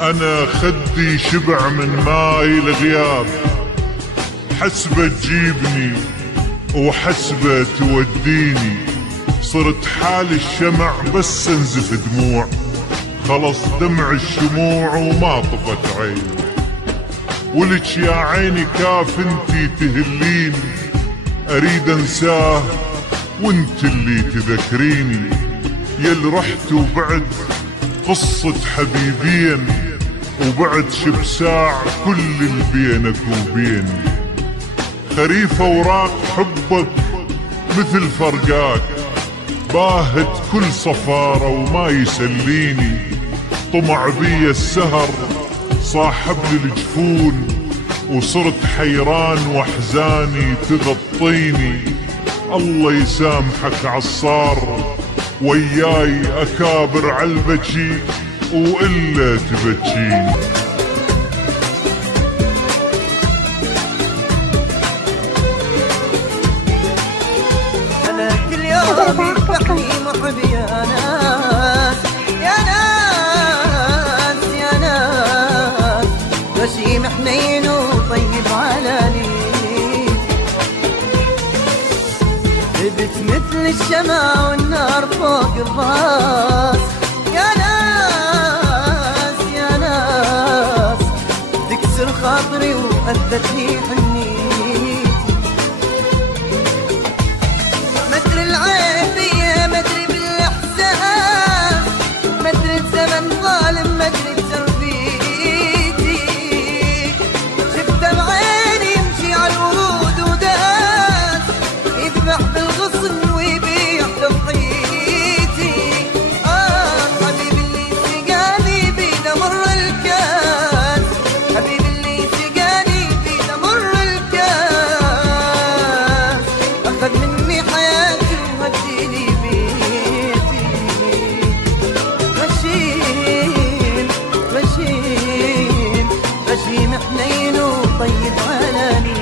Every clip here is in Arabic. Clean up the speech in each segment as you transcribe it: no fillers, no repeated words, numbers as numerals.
أنا خدي شبع من ماي الغياب، حسبة تجيبني وحسبة توديني، صرت حال الشمع بس انزف دموع، خلص دمع الشموع وما طفت عين. ولك يا عيني كاف انتي تهلين، اريد انساه وانت اللي تذكريني، يل رحت وبعد قصة حبيبين، وبعد شبساع كل اللي بينك وبيني. خريف اوراق حبك مثل فرقاك، باهت كل صفارة وما يسليني، طمع بي السهر صاحب لي الجفون، وصرت حيران واحزاني تغطيني. الله يسامحك عالصار، وياي اكابر عالبكي والا تبكيني. انا كل يوم يذبحني محبي يا ناس، يا ناس يا ناس، وشيم حنين وطيب على نيتي، ثبت مثل الشمع والنار فوق الراس. يا ناس يا ناس، تكسر خاطري وأذتني حنيتي، مدري العين فيا مدري بالإحساس، مدري الزمن ظالم مدري بتربيتي، شفته بعيني يمشي على الورود وداس، يذبح بالغصن ويبيع تضحيتي. حبيبي اللي سقاني بيده مر الكاس، حبيبي اللي سقاني بيده مر الكاس، أخذ مني حياتي ووديني بيتي. غشيم غشيم غشيم حنين وطيب على نيتي.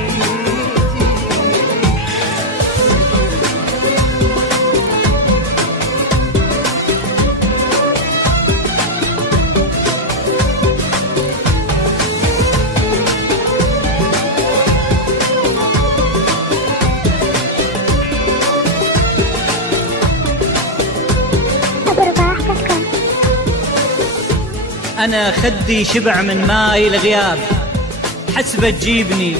أنا خدي شبع من ماي الغياب، حسبة تجيبني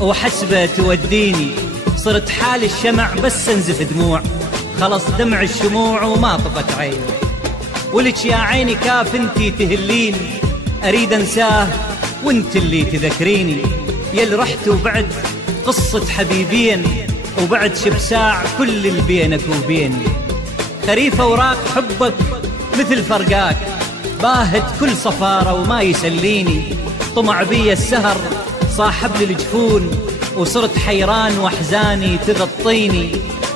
وحسبة توديني، صرت حال الشمع بس انزف دموع، خلص دمع الشموع وما طفت عين. ولك يا عيني كاف انتي تهلين، اريد انساه وانت اللي تذكريني، يل رحت وبعد قصة حبيبين، وبعد شبساع كل اللي بينك وبيني. خريف اوراق حبك مثل فرقاك، باهت كل صفارة وما يسليني، طمع بي السهر صاحب لي الجفون، وصرت حيران واحزاني تغطيني.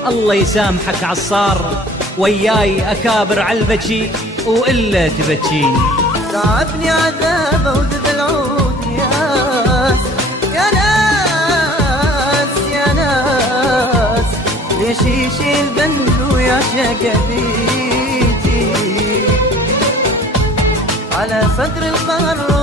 الله يسامحك عالصار، وياي اكابر عالبكي والا تبكيني. تعبني عذابه وذب العود ياس، يا ناس يا ناس، ليش يشيل بند ويعشق بيتي، على صدر القمر